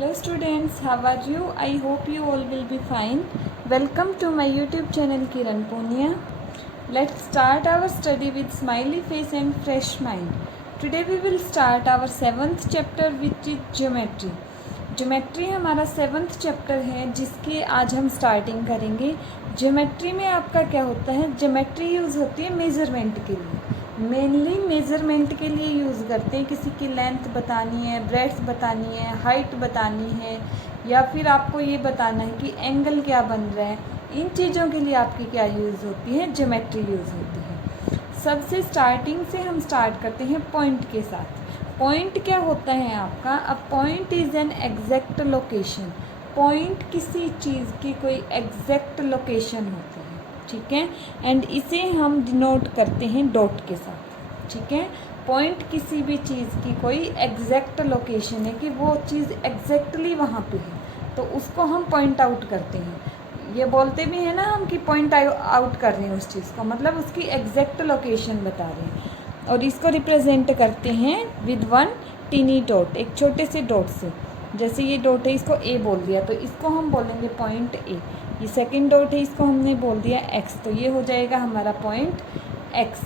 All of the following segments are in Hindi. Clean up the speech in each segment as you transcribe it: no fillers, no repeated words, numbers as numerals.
Hello students, how are you? I hope you all will be fine. Welcome to my YouTube channel Kiran Punia. Let's start our study with smiley face and fresh mind. Today we will start our 7th chapter which is geometry. Geometry हमारा 7th चैप्टर है जिसकी आज हम स्टार्टिंग करेंगे। ज्योमेट्री में आपका क्या होता है, ज्योमेट्री यूज़ होती है मेज़रमेंट के लिए, मेनली मेज़रमेंट के लिए यूज़ करते हैं। किसी की लेंथ बतानी है, ब्रेड्थ बतानी है, हाइट बतानी है, या फिर आपको ये बताना है कि एंगल क्या बन रहा है, इन चीज़ों के लिए आपकी क्या यूज़ होती है, ज्योमेट्री यूज़ होती है। सबसे स्टार्टिंग से हम स्टार्ट करते हैं पॉइंट के साथ। पॉइंट क्या होता है आपका, a point is an exact location. Point किसी चीज़ की कोई एग्जैक्ट लोकेशन होती है, ठीक है, एंड इसे हम डिनोट करते हैं डॉट के साथ, ठीक है। पॉइंट किसी भी चीज़ की कोई एग्जैक्ट लोकेशन है कि वो चीज़ एग्जैक्टली वहाँ पे है, तो उसको हम पॉइंट आउट करते हैं। ये बोलते भी हैं ना हम कि पॉइंट आउट कर रहे हैं उस चीज़ को, मतलब उसकी एग्जैक्ट लोकेशन बता रहे हैं। और इसको रिप्रेजेंट करते हैं विद वन टीनी डॉट, एक छोटे से डॉट से। जैसे ये डॉट है, इसको ए बोल दिया तो इसको हम बोलेंगे पॉइंट ए। ये सेकंड डॉट है, इसको हमने बोल दिया एक्स, तो ये हो जाएगा हमारा point x.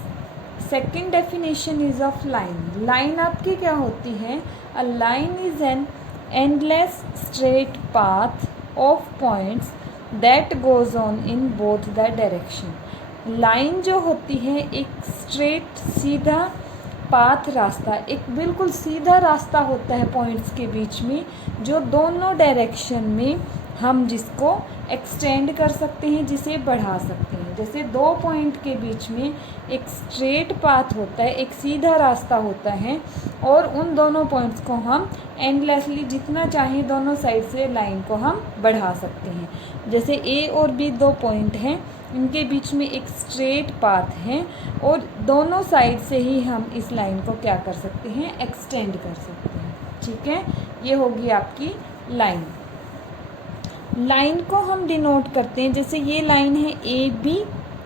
Second definition is of line. Line आपकी क्या होती है, a line is an endless straight path of points that goes on in both the direction. Line जो होती है एक स्ट्रेट सीधा पाथ रास्ता, एक बिल्कुल सीधा रास्ता होता है पॉइंट्स के बीच में, जो दोनों डायरेक्शन में हम जिसको एक्सटेंड कर सकते हैं, जिसे बढ़ा सकते हैं। जैसे दो पॉइंट के बीच में एक स्ट्रेट पाथ होता है, एक सीधा रास्ता होता है, और उन दोनों पॉइंट्स को हम एंडलेसली जितना चाहें दोनों साइड से लाइन को हम बढ़ा सकते हैं। जैसे ए और बी दो पॉइंट हैं, इनके बीच में एक स्ट्रेट पाथ है, और दोनों साइड से ही हम इस लाइन को क्या कर सकते हैं, एक्सटेंड कर सकते हैं, ठीक है। ये होगी आपकी लाइन। लाइन को हम डिनोट करते हैं, जैसे ये लाइन है ए बी,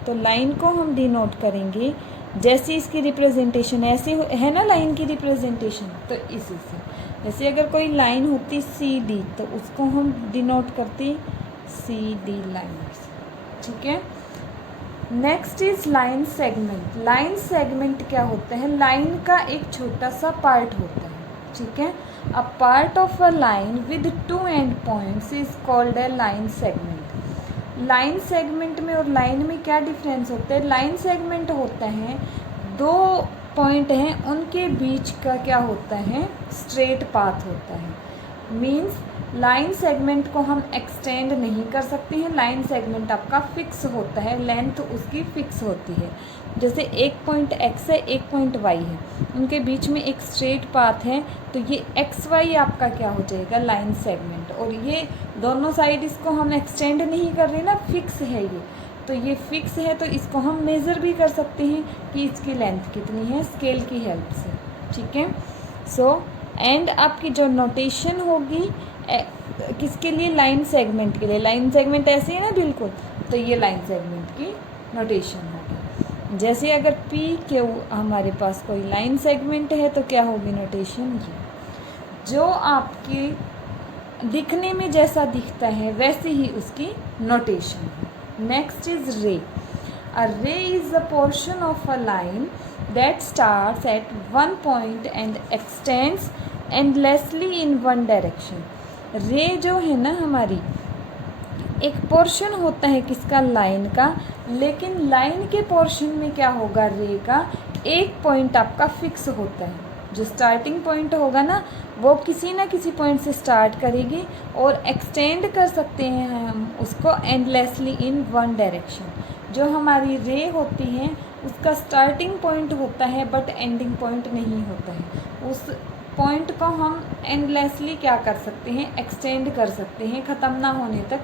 तो लाइन को हम डिनोट करेंगे जैसे इसकी रिप्रेजेंटेशन ऐसे है ना, लाइन की रिप्रेजेंटेशन, तो इसी से। जैसे अगर कोई लाइन होती सी डी, तो उसको हम डिनोट करते सी डी लाइन, ठीक है। Next is line segment. Line segment क्या होता है, लाइन का एक छोटा सा पार्ट होता है, ठीक है। A part of a line with two and points is called a line segment. Line segment में और लाइन में क्या डिफरेंस होता है, लाइन सेगमेंट होता है दो पॉइंट हैं उनके बीच का क्या होता है, स्ट्रेट पाथ होता है। मीन्स लाइन सेगमेंट को हम एक्सटेंड नहीं कर सकते हैं, लाइन सेगमेंट आपका फिक्स होता है, लेंथ उसकी फिक्स होती है। जैसे एक पॉइंट एक्स है, एक पॉइंट वाई है, उनके बीच में एक स्ट्रेट पाथ है, तो ये एक्स वाई आपका क्या हो जाएगा, लाइन सेगमेंट। और ये दोनों साइड इसको हम एक्सटेंड नहीं कर रहे ना, फिक्स है ये, तो ये फिक्स है, तो इसको हम मेज़र भी कर सकते हैं कि इसकी लेंथ कितनी है, स्केल की हेल्प से, ठीक है। सो एंड आपकी जो नोटेशन होगी किसके लिए, लाइन सेगमेंट के लिए। लाइन सेगमेंट ऐसे है ना बिल्कुल, तो ये लाइन सेगमेंट की नोटेशन होगी। जैसे अगर पी क्यू हमारे पास कोई लाइन सेगमेंट है तो क्या होगी नोटेशन, ये जो आपकी दिखने में जैसा दिखता है वैसे ही उसकी नोटेशन है। नेक्स्ट इज रे। अ रे is a portion of a line that starts at one point and x tends endlessly in one direction. रे जो है ना हमारी, एक पोर्शन होता है किसका, लाइन का, लेकिन लाइन के पोर्शन में क्या होगा, रे का एक पॉइंट आपका फिक्स होता है। जो स्टार्टिंग पॉइंट होगा ना, वो किसी ना किसी पॉइंट से स्टार्ट करेगी और एक्सटेंड कर सकते हैं हम उसको एंडलेसली इन वन डायरेक्शन। जो हमारी रे होती है उसका स्टार्टिंग पॉइंट होता है बट एंडिंग पॉइंट नहीं होता है। उस पॉइंट को हम एंडलेसली क्या कर सकते हैं, एक्सटेंड कर सकते हैं, ख़त्म ना होने तक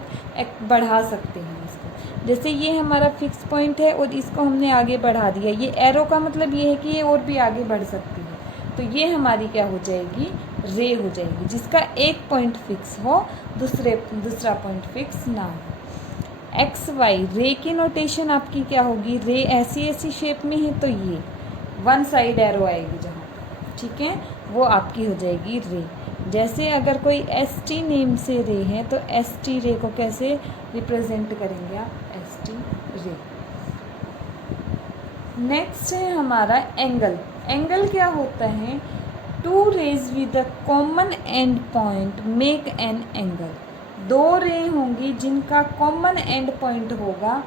बढ़ा सकते हैं इसको। जैसे ये हमारा फिक्स पॉइंट है और इसको हमने आगे बढ़ा दिया, ये एरो का मतलब ये है कि ये और भी आगे बढ़ सकती है, तो ये हमारी क्या हो जाएगी, रे हो जाएगी, जिसका एक पॉइंट फिक्स हो, दूसरा पॉइंट फिक्स ना हो। एक्स वाई रे की नोटेशन आपकी क्या होगी, रे ऐसी ऐसी शेप में है तो ये वन साइड एरो आएगी जहाँ, ठीक है। वो आपकी हो जाएगी रे। जैसे अगर कोई एस टी नेम से रे है तो एस टी रे को कैसे रिप्रेजेंट करेंगे आप, एस टी रे। नेक्स्ट है हमारा एंगल। एंगल क्या होता है, two rays with a common end point make an angle. दो रे होंगी जिनका कॉमन एंड पॉइंट होगा,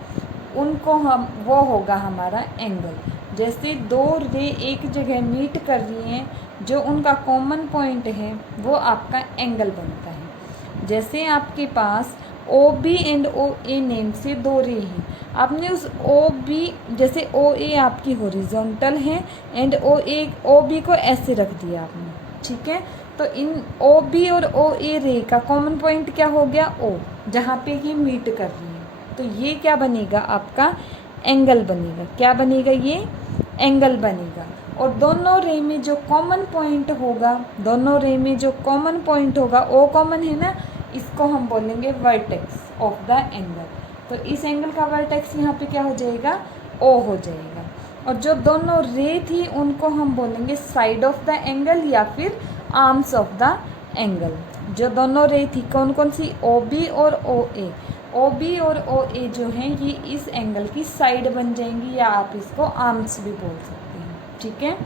उनको हम वो होगा हमारा एंगल। जैसे दो रे एक जगह मीट कर रही हैं, जो उनका कॉमन पॉइंट है वो आपका एंगल बनता है। जैसे आपके पास O B and O A name से दो रे हैं, आपने उस ओ बी, जैसे ओ ए आपकी हॉरिजॉन्टल है एंड ओ बी को ऐसे रख दिया आपने, ठीक है। तो इन ओ बी और ओ ए रे का कॉमन पॉइंट क्या हो गया, ओ, जहाँ पे ये मीट कर रही है। तो ये क्या बनेगा आपका एंगल बनेगा। क्या बनेगा, ये एंगल बनेगा। और दोनों रे में जो कॉमन पॉइंट होगा, दोनों रे में जो कॉमन पॉइंट होगा, ओ कॉमन है ना, इसको हम बोलेंगे वर्टेक्स ऑफ द एंगल। तो इस एंगल का वर्टेक्स यहाँ पे क्या हो जाएगा, ओ हो जाएगा। और जो दोनों रे थी उनको हम बोलेंगे साइड ऑफ द एंगल या फिर आर्म्स ऑफ द एंगल। जो दोनों रे थी कौन कौन सी, ओ बी और ओ ए। ओ बी और ओ ए जो हैं ये इस एंगल की साइड बन जाएंगी, या आप इसको आर्म्स भी बोल सकते हैं, ठीक है।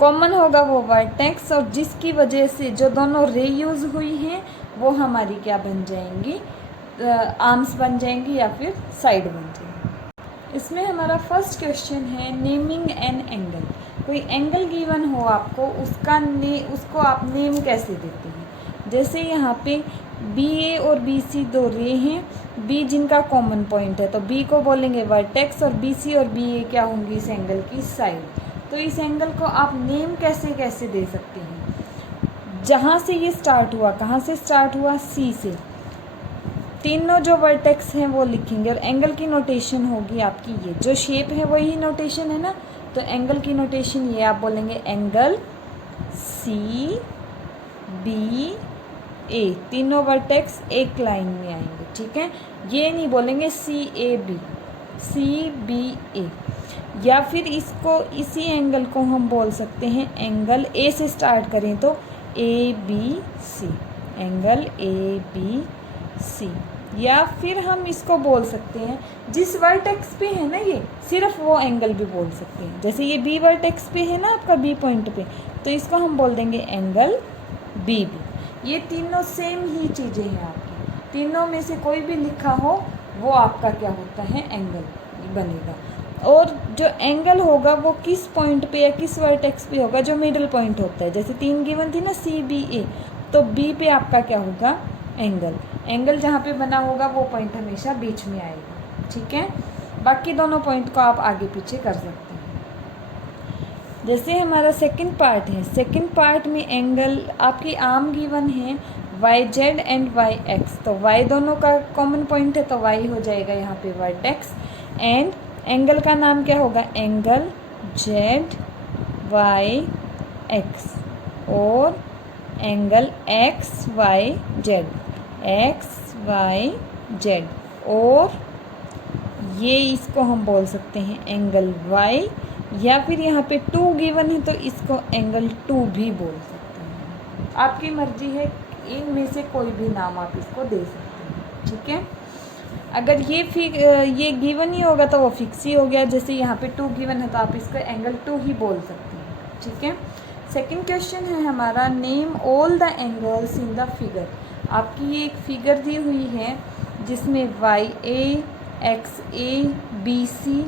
कॉमन होगा वो वर्टेक्स, और जिसकी वजह से जो दोनों रे यूज़ हुई हैं वो हमारी क्या बन जाएंगी, आर्म्स बन जाएंगी या फिर साइड बन जाएंगी। इसमें हमारा फर्स्ट क्वेश्चन है नेमिंग एन एंगल। कोई एंगल गिवन हो आपको, उसको आप नेम कैसे देते हैं। जैसे यहाँ पे बी ए और बी सी दो रे हैं, बी जिनका कॉमन पॉइंट है तो बी को बोलेंगे वर्टेक्स, और बी सी और बी ए क्या होंगी इस एंगल की साइड। तो इस एंगल को आप नेम कैसे कैसे दे सकते हैं, जहाँ से ये स्टार्ट हुआ, कहाँ से स्टार्ट हुआ, सी से, तीनों जो वर्टेक्स हैं वो लिखेंगे। और एंगल की नोटेशन होगी आपकी, ये जो शेप है वही नोटेशन है ना, तो एंगल की नोटेशन ये आप बोलेंगे एंगल सी बी ए, तीनों वर्टेक्स एक लाइन में आएंगे, ठीक है। ये नहीं बोलेंगे सी ए बी, सी बी ए। या फिर इसको, इसी एंगल को हम बोल सकते हैं एंगल ए से स्टार्ट करें तो A B C, angle A B C. या फिर हम इसको बोल सकते हैं जिस वर्टेक्स पे है ना ये, सिर्फ वो एंगल भी बोल सकते हैं। जैसे ये बी वर्टेक्स पे है ना आपका, बी पॉइंट पे, तो इसको हम बोल देंगे एंगल बी बी। ये तीनों सेम ही चीज़ें हैं आपकी, तीनों में से कोई भी लिखा हो वो आपका क्या होता है, एंगल बनेगा। और जो एंगल होगा वो किस पॉइंट पे या किस वर्टेक्स पे होगा, जो मिडल पॉइंट होता है। जैसे तीन गिवन थी ना सी बी ए, तो बी पे आपका क्या होगा, एंगल। एंगल जहाँ पे बना होगा वो पॉइंट हमेशा बीच में आएगा, ठीक है। बाकी दोनों पॉइंट को आप आगे पीछे कर सकते हैं। जैसे हमारा सेकंड पार्ट है, सेकंड पार्ट में एंगल आपकी आर्म गिवन है Y Z and Y X. तो वाई दोनों का कॉमन पॉइंट है तो वाई हो जाएगा यहाँ पे वर्टेक्स, एंड एंगल का नाम क्या होगा, एंगल जेड वाई एक्स, और angle X Y Z, X Y Z. और ये इसको हम बोल सकते हैं एंगल वाई, या फिर यहाँ पे टू गिवन है तो इसको एंगल टू भी बोल सकते हैं। आपकी मर्जी है, इनमें से कोई भी नाम आप इसको दे सकते हैं, ठीक है। अगर ये गिवन ही होगा तो वो फिक्स ही हो गया। जैसे यहाँ पे टू गिवन है तो आप इसको एंगल टू ही बोल सकते हैं, ठीक है। सेकंड क्वेश्चन है हमारा name all the angles in the figure. आपकी ये एक फिगर दी हुई है जिसमें वाई ए, एक्स ए, बी सी,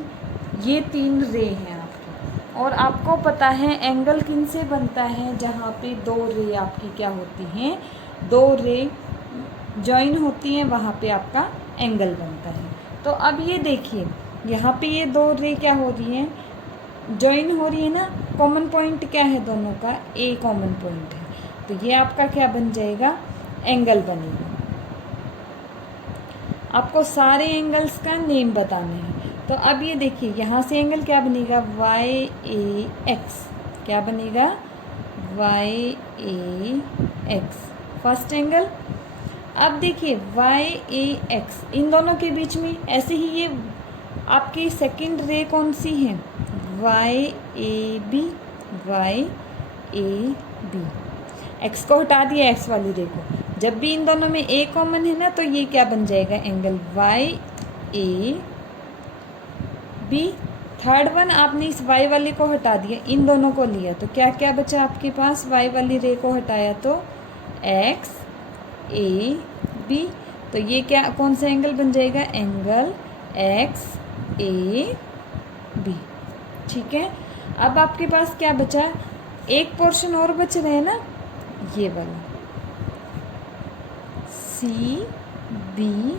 ये तीन रे हैं आपके। और आपको पता है एंगल किन से बनता है, जहाँ पे दो रे आपकी क्या होती हैं, दो रे जॉइन होती हैं, वहाँ पे आपका एंगल बनता है। तो अब ये देखिए यहाँ पे ये दो रे क्या हो रही हैं, जॉइन हो रही है ना। कॉमन पॉइंट क्या है दोनों का, ए कॉमन पॉइंट है, तो ये आपका क्या बन जाएगा, एंगल बनेगा। आपको सारे एंगल्स का नेम बताना है। तो अब ये देखिए यहाँ से एंगल क्या बनेगा, वाई ए एक्स, क्या बनेगा, वाई ए एक्स, फर्स्ट एंगल। अब देखिए वाई ए एक्स, इन दोनों के बीच में ऐसे ही ये आपकी सेकंड रे कौन सी है, Y A B, Y A B. X को हटा दिया, एक्स वाली देखो, जब भी इन दोनों में ए कॉमन है ना तो ये क्या बन जाएगा, angle Y A B. Third one आपने इस वाई वाली को हटा दिया, इन दोनों को लिया तो क्या क्या बचा आपके पास, वाई वाली रे को हटाया तो एक्स ए बी। तो ये क्या कौन सा एंगल बन जाएगा, एंगल एक्स ए बी। ठीक है, अब आपके पास क्या बचा, एक पोर्शन और बच रहे हैं ना, ये वाला सी बी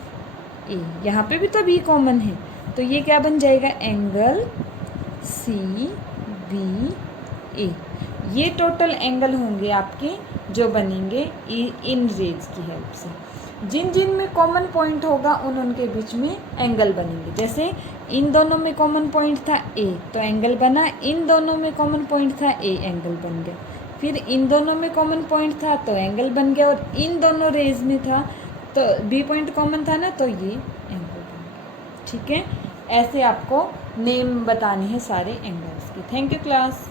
ए, यहाँ पे भी तो बी कॉमन है, तो ये क्या बन जाएगा, एंगल सी बी ए। ये टोटल एंगल होंगे आपके जो बनेंगे इन रेज की हेल्प से। जिन जिन में कॉमन पॉइंट होगा उन उनके बीच में एंगल बनेंगे। जैसे इन दोनों में कॉमन पॉइंट था ए तो एंगल बना, इन दोनों में कॉमन पॉइंट था ए, एंगल बन गया। फिर इन दोनों में कॉमन पॉइंट था तो एंगल बन गया, और इन दोनों रेज में था तो बी पॉइंट कॉमन था ना तो ये एंगल बन गया। ठीक है, ऐसे आपको नेम बताने हैं सारे एंगल्स की। Thank you class.